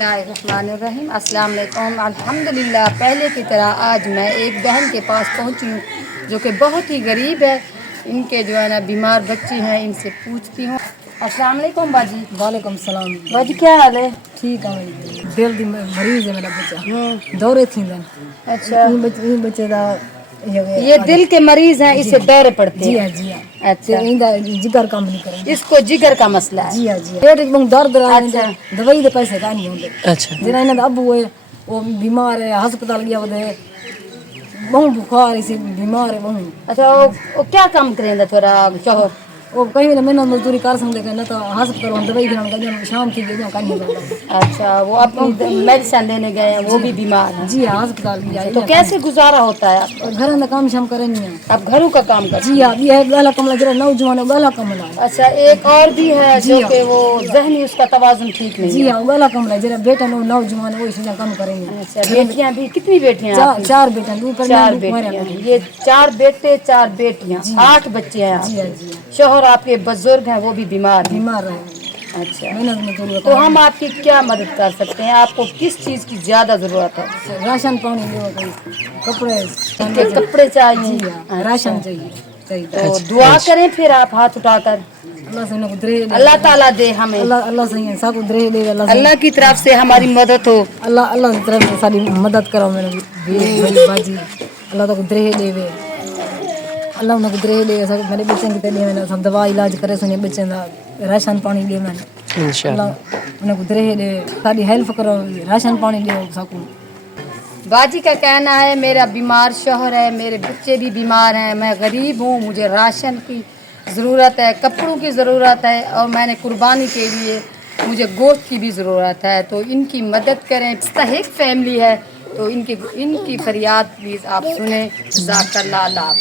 बिस्मिल्लाहिर्रहमानिर्रहीम। अस्सलाम वालेकुम। अल्हम्दुलिल्लाह पहले की तरह आज मैं एक बहन के पास पहुंची हूँ जो कि बहुत ही गरीब है। इनके जो है ना बीमार बच्चे हैं, इनसे पूछती हूँ। अस्सलाम वालेकुम बाजी। वालेकुम सलाम। बाजी क्या हाल है? ठीक है भाई, दिल दी मरीज है मेरा बच्चा, दौरे थी दिन। अच्छा, इन बच्चे दा ये दिल के मरीज हैं, इसे दौरे पड़ते जी हैं। हाँ जी हाँ। अच्छा, इंदा जिगर काम नहीं करे। इसको जिगर का मसला है। जी हाँ जी हाँ। पेट में दर्द रहा है, अच्छा। दवाई दे पैसे का नहीं होंगे। अच्छा जरा इन्हें अबू है वो बीमार है, अस्पताल गया वो बहु बुखार इसी बीमार है बहु। अच्छा, वो क्या काम करेंगे थोड़ा शोहर? वो कहीं भी मेहनत मजदूरी कर सकते हैं ना, तो अस्पताल में दवाई दिलाने का शाम की जो का नहीं होता। अच्छा, वो अपनी मेडिसिन लेने गए हैं, वो भी बीमार हैं। जी हाँ, अस्पताल भी आई। तो कैसे गुजारा होता है आपका? घर में काम शाम करे नहीं है। आप घरों का काम करते हैं? जी हाँ, ये गला कमला जरा नौजवान है, गला कमला है। अच्छा, एक और भी है जो कि वो जहनी उसका तवाजुन ठीक नहीं जी है। हाँ, गला कमला है, जरा बेटा नौजवान है, वो इसलिए काम करेंगे। अच्छा, बेटियां भी कितनी बेटियां हैं आपकी? चार बेटा, दो पर चार बेटियां। ये 4 बेटे 4 बेटियां, 8 बच्चे हैं जी हाँ आपके। जी हाँ, शोहर आपके बुजुर्ग हैं, वो भी बीमार हैं। बीमार रहे। अच्छा, मेहनत मजदूरी तो हम आपकी क्या मदद कर सकते हैं? आपको किस चीज़ की ज़्यादा ज़रूरत है? राशन पानी दो, कोई कपड़े इनके कपड़े चाहिए। जी हाँ, राशन चाहिए चाहिए। तो दुआ करें फिर आप हाथ उठाकर। अल्लाह से इनको दरे दे, अल्लाह ताला दे हमें, अल्लाह से ही सब दरे दे, अल्लाह की तरफ से हमारी मदद हो। अल्लाह की तरफ से सारी मदद करो मेरे भाई बाजी। अल्लाह तक दरे देवे, अल्लाह उनको दरे दे, सब मेरे बच्चे की तरह मैंने सब दवा इलाज करे सुनिए बच्चे का, राशन पानी दे मैंने। इंशाल्लाह अल्लाह उनको दरे दे, सारी हेल्प करो, राशन पानी दे सबको। बाजी का कहना है मेरा बीमार शौहर है, मेरे बच्चे भी बीमार हैं, मैं गरीब हूँ, मुझे राशन की ज़रूरत है, कपड़ों की ज़रूरत है और मैंने कुर्बानी के लिए मुझे गोश्त की भी ज़रूरत है। तो इनकी मदद करें। मुस्तहिक फैमिली है, तो इनकी फरियाद प्लीज़ आप सुने। जज़ाकल्लाह।